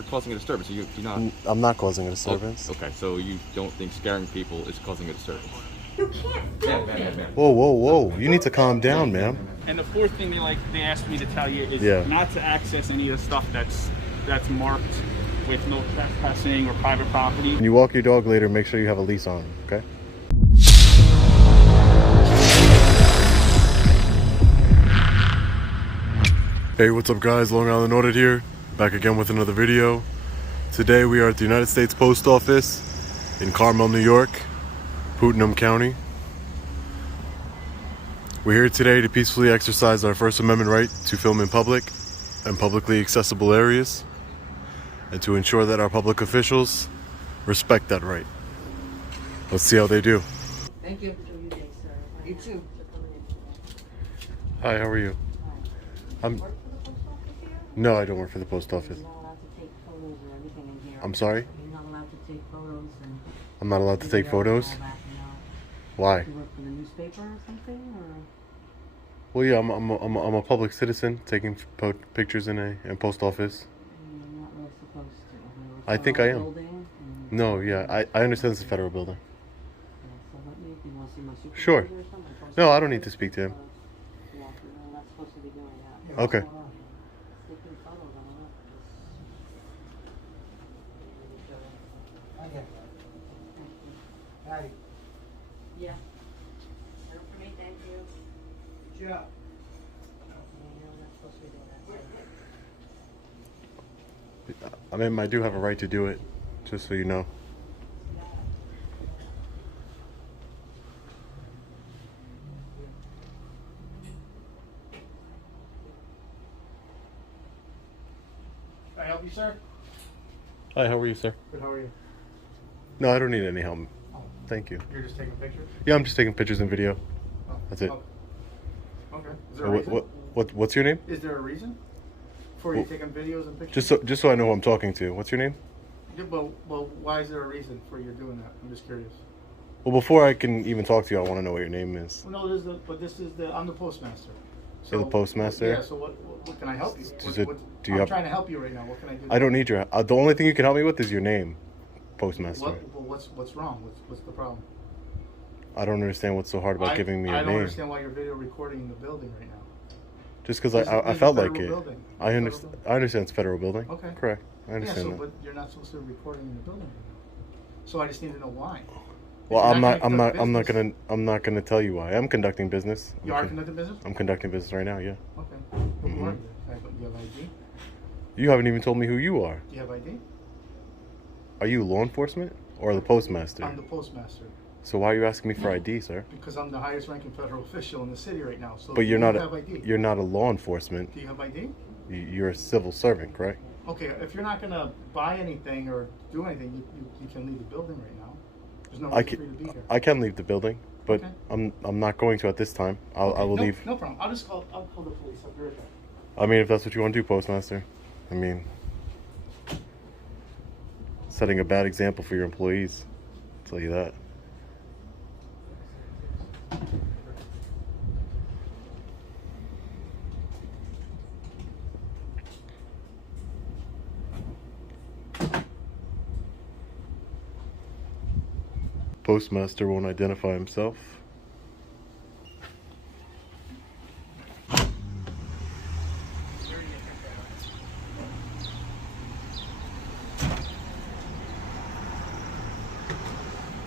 are causing a disturbance. You're not. I'm not causing a disturbance. Oh, okay, so you don't think scaring people is causing a disturbance? You can't film him. Whoa, whoa, whoa! You need to calm down, ma'am. And the fourth thing they asked me to tell you is not to access any of the stuff that's marked with no trespassing or private property. When you walk your dog later, make sure you have a leash on, okay? Hey, what's up guys? Long Island Audit here, back again with another video. Today we are at the United States Post Office in Carmel, New York, Putnam County. We're here today to peacefully exercise our First Amendment right to film in public and publicly accessible areas, and to ensure that our public officials respect that right. Let's see how they do. Thank you. You too. Hi, how are you? No, I don't work for the post office. You're not allowed to take photos or anything in here. I'm sorry? You're not allowed to take photos. I'm not allowed to take photos? Why? You work for the newspaper or something? Or? Well, yeah, I'm a public citizen taking pictures in a post office. You're not really supposed to. I think I am. Building, No, yeah, I understand it's a federal building. so let me, if you want to see my supervisor Sure. or something, No, I don't need to speak to him. Yeah, you're not supposed to be doing that. Okay. Taking photos, I don't know. Hi. Yeah. Work for me, thank you. Yeah. You're not supposed to be doing that. I mean, I do have a right to do it, just so you know. Can I help you, sir? Hi, how are you, sir? Good, how are you? No, I don't need any help. Oh, Thank you. you're just taking pictures? Yeah, I'm just taking pictures and video. Oh, That's it. oh. Okay. Is there a reason? What's your name? Is there a reason for you taking videos and pictures? Just so I know who I'm talking to. What's your name? Yeah, well, why is there a reason for you doing that? I'm just curious. Well, before I can even talk to you, I want to know what your name is. Well, no, I'm the postmaster. You're the postmaster? Yeah. So what can I help you? I'm trying to help you right now. What can I do? I don't need your. The only thing you can help me with is your name, postmaster. What's wrong? What's the problem? I don't understand what's so hard about giving me a I don't name. understand why you're video recording in the building right now. Just because This I is felt a like federal it. building. I understand. I understand it's a federal building. Okay. Correct. I Yeah, understand that. but you're not supposed to be recording in the building right now. So I just need to know why. Well, If I'm you're not business- gonna tell you why. I'm conducting business. You are conducting business? I'm conducting business right now. Yeah. Okay. Who are you? Do you have ID? You haven't even told me who you are. Do you have ID? Are you law enforcement or the postmaster? I'm the postmaster. So why are you asking me for ID, sir? Because I'm the highest ranking federal official in the city right now. So But you're do not. you have ID? You're not a law enforcement. Do you have ID? You're a civil servant, correct? Okay, if you're not gonna buy anything or do anything, you can leave the building right now. There's no reason for you to be here. I can leave the building, but Okay. I'm not going to at this time. I will no, leave. No problem. I'll call the police. I'll be right back. I mean, if that's what you want to do, postmaster. I mean, setting a bad example for your employees. I'll tell you that. Postmaster won't identify himself.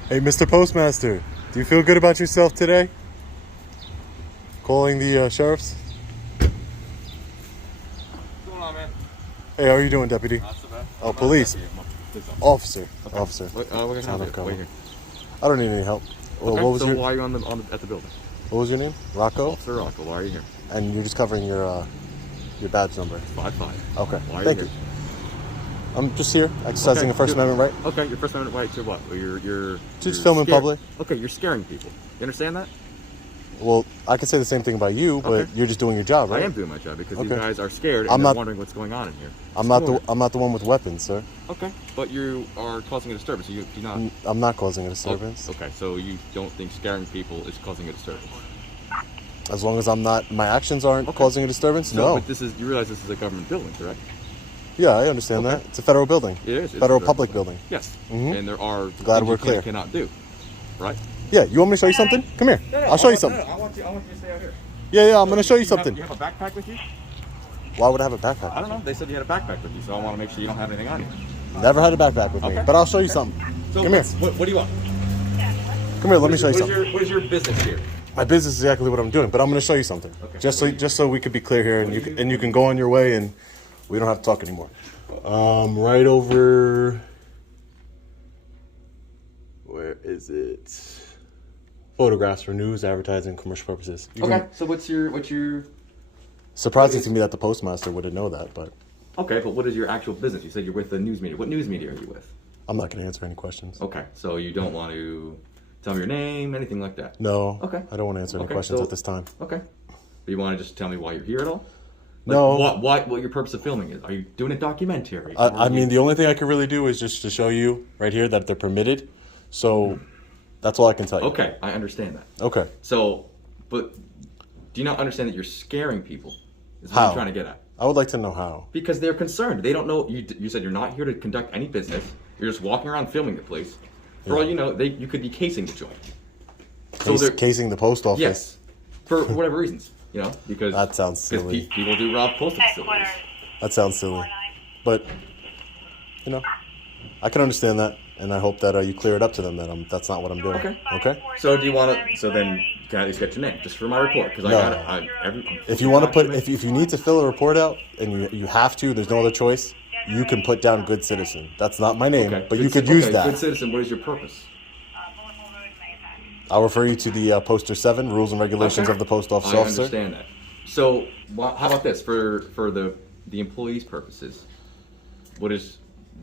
Hey, Mr. Postmaster, do you feel good about yourself today? Calling the sheriffs? What's going on, man? Hey, how are you doing, deputy? Not so bad. Oh, police. Officer. Officer. What can I help you? Wait here. I don't need any help. Well, Okay, what was so your why are you at the building? What was your name? Rocco? Officer Rocco, why are you here? And you're just covering your badge number. 5'5". Okay. Why are Thank you you. here? I'm just here exercising a First Amendment right. Okay, your First Amendment right to what? You're film in scared. public. Okay, you're scaring people. You understand that? Well, I could say the same thing about you, but Okay. you're just doing your job, right? I am doing my job because Okay. you guys are scared and I'm you're not- wondering what's going on in here. I'm not the one with weapons, sir. Okay, but you are causing a disturbance. You're not. I'm not causing a disturbance. Okay, so you don't think scaring people is causing a disturbance? As long as I'm not, my actions aren't Okay. causing a disturbance. So, No. but you realize this is a government building, correct? Yeah, I understand that. It's a federal building. It is. It's Federal a public building. Yes. Mhm. And there are Glad things we're you can clear. and cannot do. Right? Yeah, you want me to show you something? Come here. I'll show you something. I want you to stay out here. Yeah, I'm going to show you something. You have a backpack with you? Why would I have a backpack? I don't know. They said you had a backpack with you, so I want to make sure you don't have anything on you. Never had a backpack with me, Okay. but I'll show you something. So Come here. What do you want? Come here, let me show you something. What is your business here? My business is exactly what I'm doing, but I'm going to show you something. Okay. Just so we could be clear here, and you can go on your way, and we don't have to talk anymore. Right over. Where is it? Photographs for news, advertising, commercial purposes. Okay. So what's your? Surprising to me that the postmaster wouldn't know that, but Okay, but what is your actual business? You said you're with the news media. What news media are you with? I'm not going to answer any questions. Okay, so you don't want to tell me your name, anything like that? No. Okay. I don't want to answer any Okay, questions so- at this time. Okay. But you want to just tell me why you're here at all? No. What your purpose of filming is? Are you doing a documentary? I mean, the only thing I can really do is just to show you right here that they're permitted. So that's all I can tell you. Okay, I understand that. Okay. So, but do you not understand that you're scaring people? Is what How? I'm trying to get at. I would like to know how. Because they're concerned. They don't know. You said you're not here to conduct any business. You're just walking around filming the place. For all you know, you could be casing the joint. So they're Casing the post office. yes, for whatever reasons, because That sounds silly. People do rob postal facilities. That sounds silly. But, I can understand that. And I hope that you clear it up to them that that's not what I'm doing. Okay. Okay? So do you want to? So then, can I at least get your name just for my report? Because No. I got it. If you want to put, if you need to fill a report out and you have to, there's no other choice, you can put down good citizen. That's not my name, but you could use that. Good citizen. What is your purpose? I'll refer you to the poster 7, rules and regulations of the post office I officer. understand that. So how about this for the employees' purposes? What is?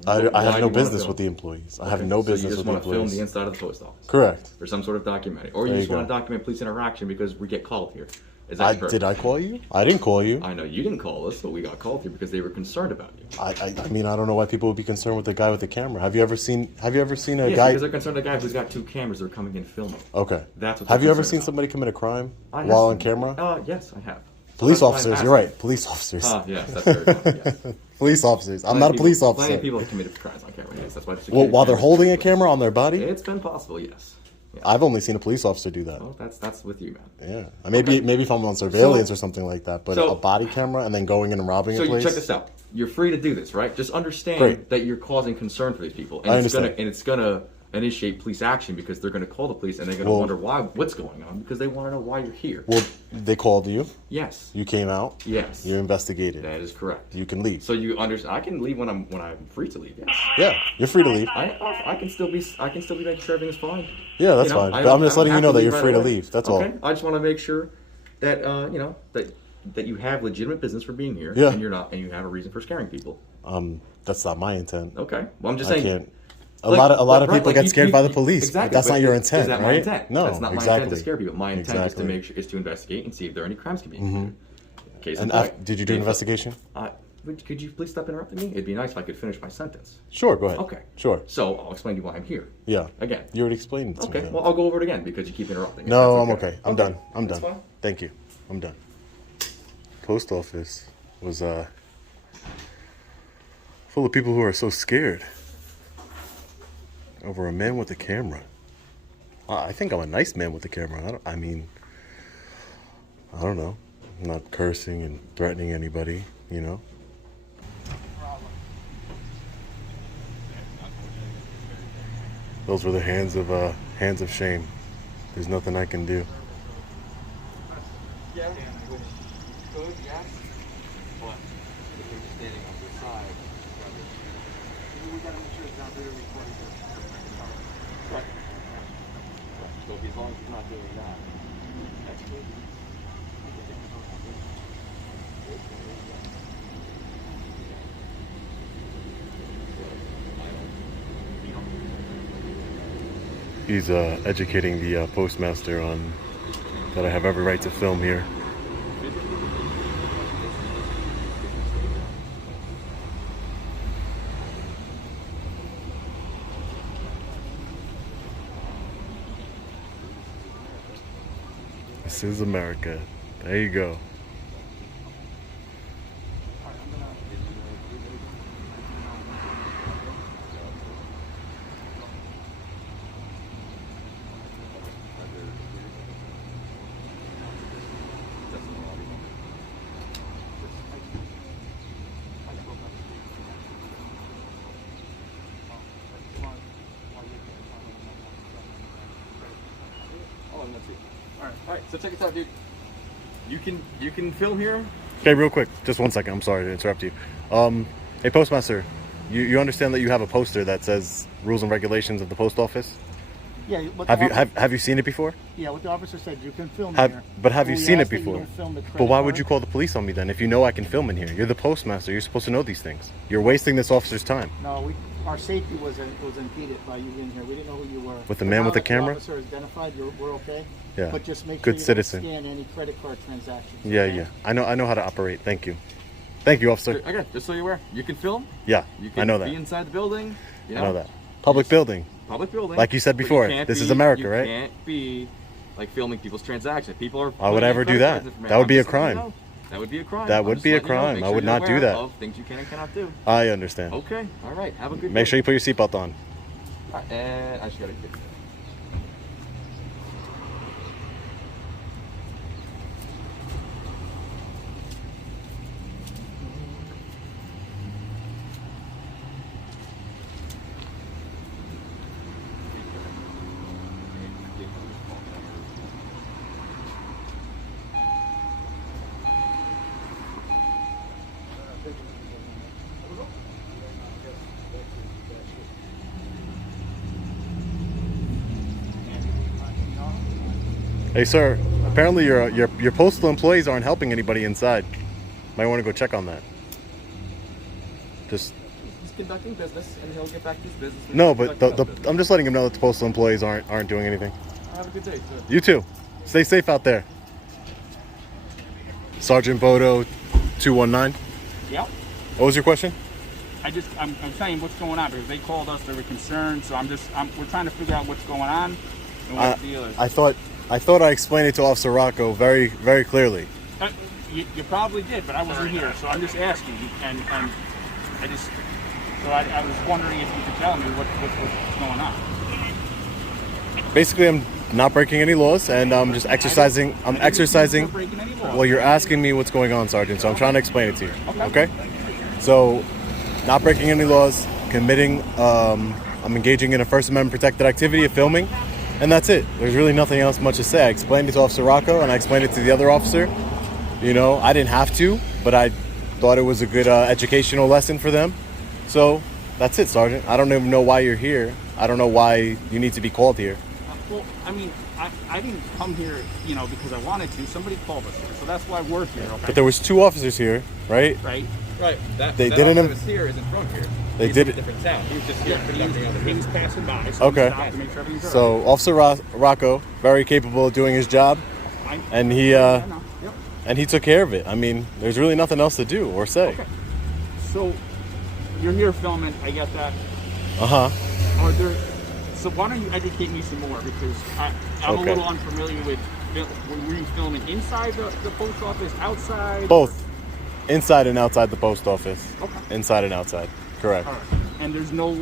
I why have do no you wanna business film? with the employees. I have Okay, no so business you just with the want to film employees. the inside of the post office. Correct. Or some sort of documentary, or you There just you want go. to document police interaction because we get called here. Is that your purpose? Did I call you? I didn't call you. I know you didn't call us, but we got called here because they were concerned about you. I mean, I don't know why people would be concerned with the guy with the camera. Have you ever seen a Yeah, guy? because they're concerned. A guy who's got 2 cameras, they're coming in filming. Okay. That's what Have they're you ever concerned seen about. somebody commit a crime I have while on seen- camera? Yes, I have. Police That's why I'm officers. You're asking. right. Police officers. Yes, that's very common, yes. Police officers. I'm not a police Plenty officer. of people have committed crimes on camera. Yes, that's why. Well, while they're holding a camera on their body, it's been possible. Yes. Yeah. I've only seen a police officer do that. Well, that's with you, man. Yeah, maybe if I'm on surveillance So- or something like that, but so- a body camera and then going in and robbing So a you place. check this out. You're free to do this, right? Just understand Great. that you're causing concern for these people, and I it's gonna understand. initiate police action because they're gonna call the police and they're gonna Well- wonder what's going on because they want to know why you're here. Well, they called you. Yes. You came out. Yes. You investigated. That is correct. You can leave. So you understand? I can leave when I'm free to leave. Yes. Yeah, you're free to leave. I can still be making sure everything's fine. Yeah, that's fine. But I'm just letting you know that you're free to leave. That's all. Okay. I just want to make sure that that you have legitimate business for being here. Yeah. And you have a reason for scaring people. That's not my intent. Okay. Well, I'm just I saying. can't. A lot of right, people get scared by the police. Exactly. That's but not your intent, is that right? my intent? No, that's not my exactly. intent to scare people. My intent Exactly. is to investigate and see if there are any crimes can be committed. Case in And point. did you do an investigation? Could you please stop interrupting me? It'd be nice if I could finish my sentence. Sure, go ahead. Okay. Sure. So I'll explain to you why I'm here. Yeah. Again. You already explained it to Okay. me. Well, I'll go over it again because you keep interrupting. if No, that's I'm okay. I'm done. I'm That's done. fine. Thank you. I'm done. Post office was full of people who are so scared over a man with a camera. I think I'm a nice man with a camera. I don't know. I'm not cursing and threatening anybody, Those were the hands of shame. There's nothing I can do. Yeah, which could, yes. But if you're just standing on the side, we gotta make sure it's not video recording. Right. So as long as it's not doing that, that's good. He's educating the postmaster on that I have every right to film here. This is America. There you go. All right. So check this out, dude. You can film here. Okay, real quick, just 1 second. I'm sorry to interrupt you. Hey, Postmaster, you understand that you have a poster that says rules and regulations of the post office? Yeah. What Have you seen it before? Yeah, what the officer said, you can film here. But have you We seen it ask that you before? don't film the But credit why would card. you call the police on me then if you know I can film in here? You're the postmaster. You're supposed to know these things. You're wasting this officer's time. No, our safety was impeded by you in here. We didn't know who you were. With the man with the camera? The officer is identified. We're okay. Yeah. But just make Good sure you citizen. don't scan any credit card transactions. Yeah, okay? yeah. I know how to operate. Thank you. Thank you, officer. Okay. Just so you're aware, you can film. Yeah, You can I know that. be inside the building. You I know that. Public building. Public building. Like you said but before, can't this is be- America, you right? Can't be like filming people's transactions. People are. Why would putting I in ever do credit that? cards information. That would I'm be a just letting you crime. know. That would be a crime. That I'm would just be a letting you know. crime. Make I sure would you're not do aware that. of things you can and cannot do. I understand. Okay. All right. Have a good. Make day. sure you put your seatbelt on. All right, and I just gotta get. Hey, sir. Apparently, your postal employees aren't helping anybody inside. Might want to go check on that. Just He's conducting business, and he'll get back to his business. when no, he's but conducting business. I'm just letting him know that the postal employees aren't doing anything. Have a good day, sir. You too. Stay safe out there. Sergeant Bodo, 219. Yep. What was your question? I'm saying what's going on because they called us, they were concerned, so we're trying to figure out what's going on and what the deal is. I thought I explained it to Officer Rocco very, very clearly. You probably did, but I wasn't here, so I'm just asking, and I was wondering if you could tell me what's going on. Basically, I'm not breaking any laws, and I'm just exercising. I'm exercising. Breaking any laws. Well, you're asking me what's going on, Sergeant, so I'm trying to explain it to you. Okay? So, not breaking any laws, committing, I'm engaging in a First Amendment protected activity of filming, and that's it. There's really nothing else much to say. I explained it to Officer Rocco, and I explained it to the other officer. You know, I didn't have to, but I thought it was a good educational lesson for them. So, that's it, Sergeant. I don't even know why you're here. I don't know why you need to be called here. Well, I mean, I didn't come here, because I wanted to. Somebody called us here, so that's why we're here. Okay. But there was 2 officers here, right? Right. Right. That didn't officer was here isn't from here. They He's did from it- a different town. He was just here conducting other He was business. passing by, so Okay. we stopped to make sure everything's all So Officer Rocco, very capable of doing his job, right. and he I know. Yep. and he took care of it. I mean, there's really nothing else to do or say. Okay. So you're here filming. I get that. Are there? So why don't you educate me some more because I'm a Okay. little unfamiliar with. Were you filming inside the post office, outside? Both, inside and outside the post office. Okay. Inside and outside, correct. All right. And there's no.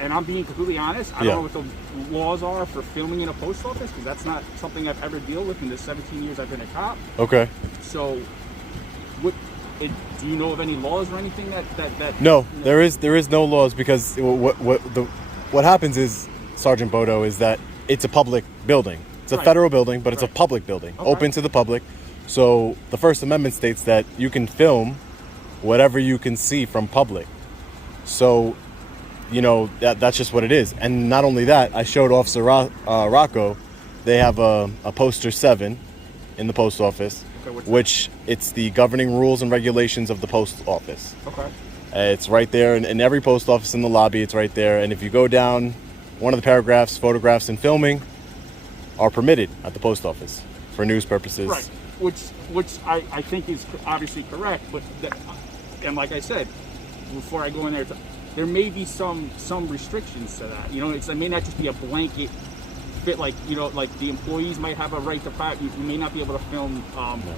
And I'm being completely honest. I Yeah. don't know what the laws are for filming in a post office because that's not something I've ever dealt with in the 17 years I've been a cop. Okay. So, do you know of any laws or anything that? No, there is no laws because what happens is, Sergeant Bodo, is that it's a public building. It's a Right. federal building, but it's a Right. public building, Okay. open to the public. So the First Amendment states that you can film whatever you can see from public. So, that's just what it is. And not only that, I showed Officer Rocco, they have a poster 7 in the post office, Okay, what's that? which it's the governing rules and regulations of the post office. Okay. It's right there in every post office in the lobby. It's right there. And if you go down one of the paragraphs, photographs and filming are permitted at the post office for news purposes. Right. Which I think is obviously correct, but and like I said, before I go in there may be some restrictions to that. It may not just be a blanket fit. Like the employees might have a right to private. You may not be able to film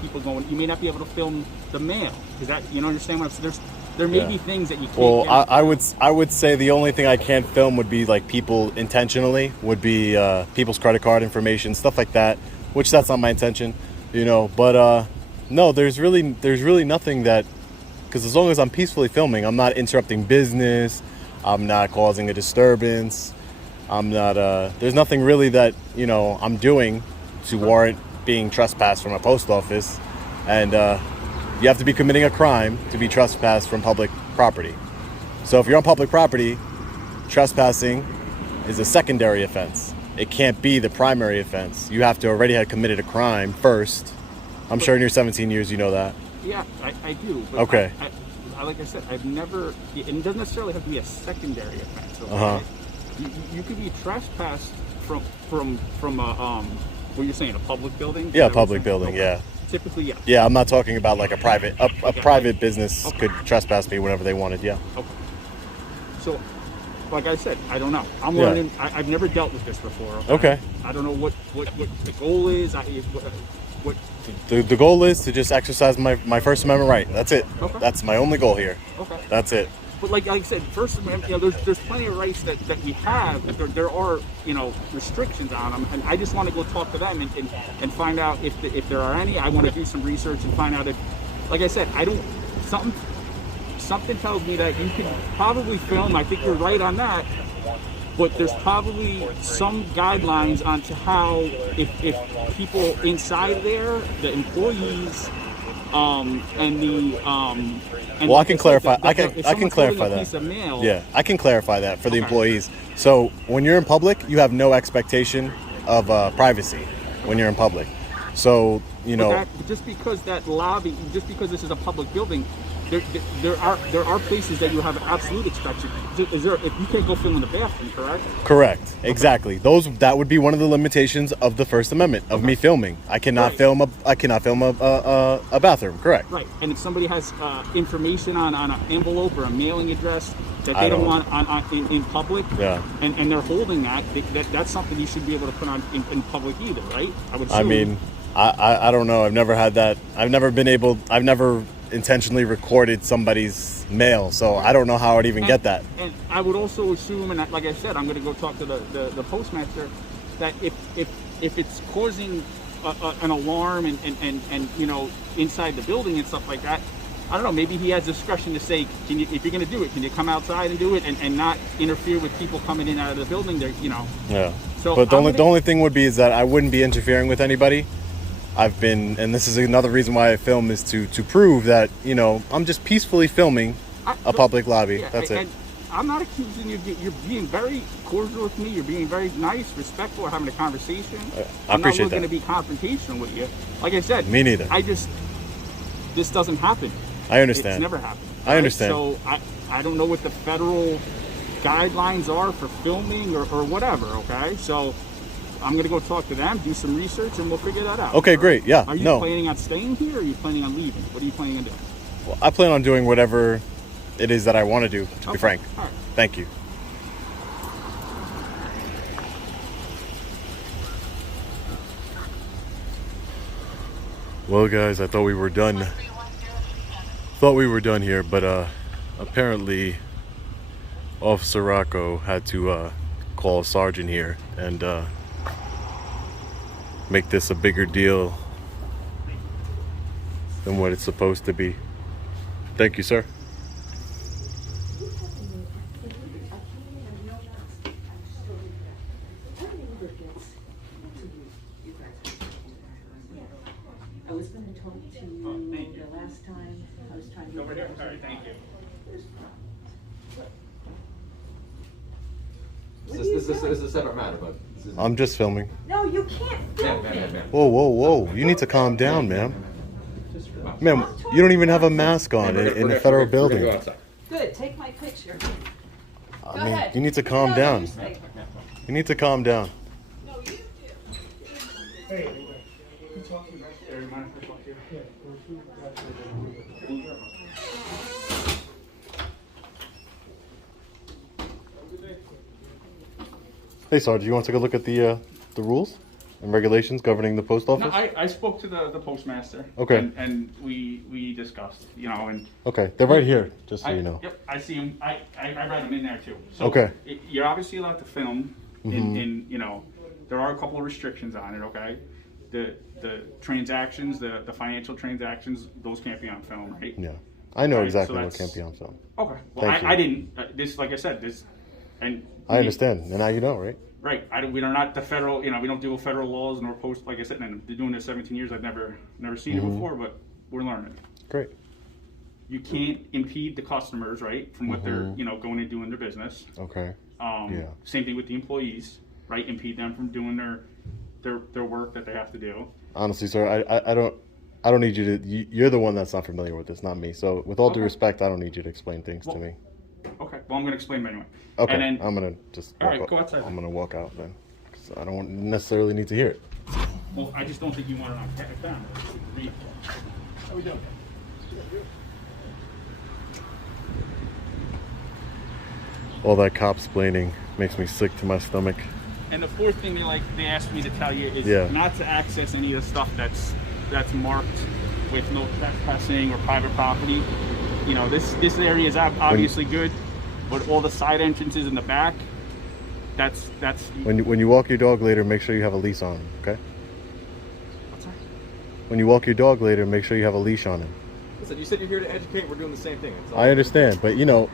people going. You may not be able to film the mail. Is that understand what I'm saying? There may be things that you can't. Well, get. I would say the only thing I can't film would be like people intentionally, would be people's credit card information, stuff like that, which that's not my intention, but no, there's really nothing that, because as long as I'm peacefully filming, I'm not interrupting business, I'm not causing a disturbance, I'm not there's nothing really that I'm doing to warrant being trespassed from a post office, and you have to be committing a crime to be trespassed from public property. So if you're on public property, trespassing is a secondary offense. It can't be the primary offense. You have to already have committed a crime first. I'm sure in your 17 years you know that. Yeah, I do. But Okay. Like I said, I've never, and it doesn't necessarily have to be a secondary offense. Okay? Uh-huh. You could be trespassed from a what you're saying, a public building? Yeah, public building. Okay. Yeah. Typically, yeah. Yeah, I'm not talking about like a private Okay. private business Okay. could trespass me whenever they wanted. Yeah. Okay. So, like I said, I don't know. I'm Yeah. learning. I've never dealt with this before. Okay. I don't know what the goal is. What The goal is to just exercise my First Amendment right. That's it. Okay. That's my only goal here. Okay. That's it. But like I said, First Amendment, there's plenty of rights that we have. But there are restrictions on them, and I just want to go talk to them and find out if there are any. I want to do some research and find out if, like I said, I don't something tells me that you can probably film. I think you're right on that. But there's probably some guidelines onto how if people inside there, the employees, and the and Well, I can clarify. if I can someone's clarify holding a that. piece of mail, Yeah, I can clarify that for the Okay. employees. So when you're in public, you have no expectation of privacy when you're in public. So But just because that lobby, just because this is a public building, there are places that you have absolute expectation. If you can't go film in the bathroom, correct? Correct. Exactly. That would be one of the limitations of the First Amendment of me filming. I cannot Right. film a bathroom. Correct. Right. And if somebody has information on an envelope or a mailing address that I they don't don't- want in public, Yeah. and they're holding that's something you should be able to put on in public either, right? I would. I assume. mean, I don't know. I've never had that. I've never intentionally recorded somebody's mail, so I don't know how I'd even get that. And I would also assume, and like I said, I'm going to go talk to the postmaster, that if it's causing an alarm and inside the building and stuff like that, I don't know, maybe he has discretion to say, if you're going to do it, can you come outside and do it and not interfere with people coming in and out of the building? Yeah. So But the I'm only thing would be is that I wouldn't be interfering with anybody. And this is another reason why I film, is to prove that, I'm just peacefully filming a public lobby. Yeah, That's it. and I'm not accusing you. You're being very cordial with me. You're being very nice, respectful, we're having a conversation. I I'm not appreciate looking that. to be confrontational with you. Like I said, Me neither. This doesn't happen. I understand. It's never happened. I understand. So I don't know what the federal guidelines are for filming or whatever, okay? So I'm going to go talk to them, do some research, and we'll figure that out. Okay, great. Yeah. Are you No. planning on staying here, or are you planning on leaving? What are you planning on doing? Well, I plan on doing whatever it is that I want to do, to be Okay. frank. All right. Thank you. Well, guys, I thought we were done. Here, but apparently Officer Rocco had to call a sergeant here and make this a bigger deal than what it's supposed to be. Thank you, sir. I was gonna talk to you the last time, I was trying to. Over here? All right, thank you. This is a separate matter, but this is. I'm just filming. No, you can't film me. Whoa. You need to calm down, ma'am. Ma'am, you don't even have a mask on in a federal We're gonna go building. outside. Good, take my picture. I Go mean, ahead. you need to calm down. You need to calm down. No, you do. Hey, you talk to me back there. You mind if I talk to you? Yeah. Hey, Sarge, you want to take a look at the rules and regulations governing the post office? No, I spoke to the postmaster. Okay. And we discussed, and Okay, they're right here, just so I, you know. Yep, I see them. I read them in there too. So Okay. You're obviously allowed to film. In there are a couple of restrictions on it. Okay. The transactions, the financial transactions, those can't be on film, right? Yeah, I know Right, exactly so what that's- can't be on film. Okay. Well, Thank you. I didn't. This, like I said, and I understand, and now you know, right? Right. We are not the federal, you know, we don't deal with federal laws nor post, like I said, and been doing this 17 years. I've never seen it before, but we're learning. Great. You can't impede the customers, right, from what they're, you know, going and doing their business. Okay. Same thing with the employees, right? Impede them from doing their work that they have to do. Honestly, sir, I don't need you to. You're the one that's not familiar with this, not me. So, with all due respect, I don't need you to explain things to me. Okay. Well, I'm going to explain them anyway. Okay. And then, I'm gonna just. All right. Go outside. I'm gonna walk out then, because I don't necessarily need to hear it. Well, I just don't think you want it on camera. How we doing? All that cop-splaining makes me sick to my stomach. And the fourth thing they asked me to tell you is not to access any of the stuff that's marked with no trespassing or private property. You know, this area is obviously good, but all the side entrances in the back, that's. When you walk your dog later, make sure you have a leash on him, okay? What's that? When you walk your dog later, make sure you have a leash on him. Listen, you said you're here to educate. We're doing the same thing. I understand, but you know,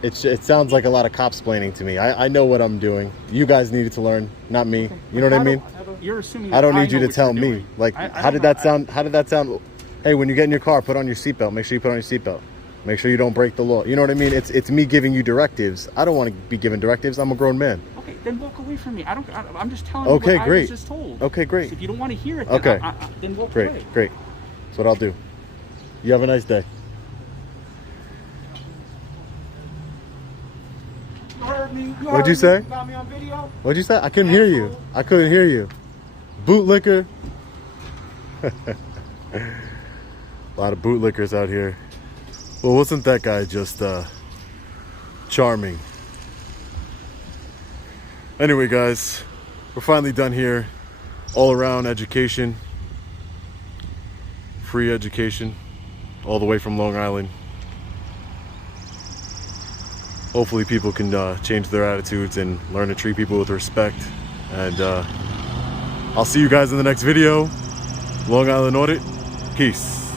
it sounds like a lot of cop-splaining to me. I know what I'm doing. You guys needed to learn, not me. Okay. You know what I mean? You're assuming. I don't need you to tell me. Like, how did that sound? How did that sound? Hey, when you get in your car, put on your seatbelt. Make sure you put on your seatbelt. Make sure you don't break the law. You know what I mean? It's me giving you directives. I don't want to be given directives. I'm a grown man. Okay, then walk away from me. I'm just telling you what I was just told. Okay, great. So if you don't want to hear it, then, then walk away. Great. That's what I'll do. You have a nice day. You heard me. What'd you say? Got me on video. What'd you say? I couldn't hear you. I couldn't hear you. Bootlicker. A lot of bootlickers out here. Well, wasn't that guy just charming? Anyway, guys, we're finally done here. All around education. Free education. All the way from Long Island. Hopefully people can change their attitudes and learn to treat people with respect. And I'll see you guys in the next video. Long Island Audit. Peace.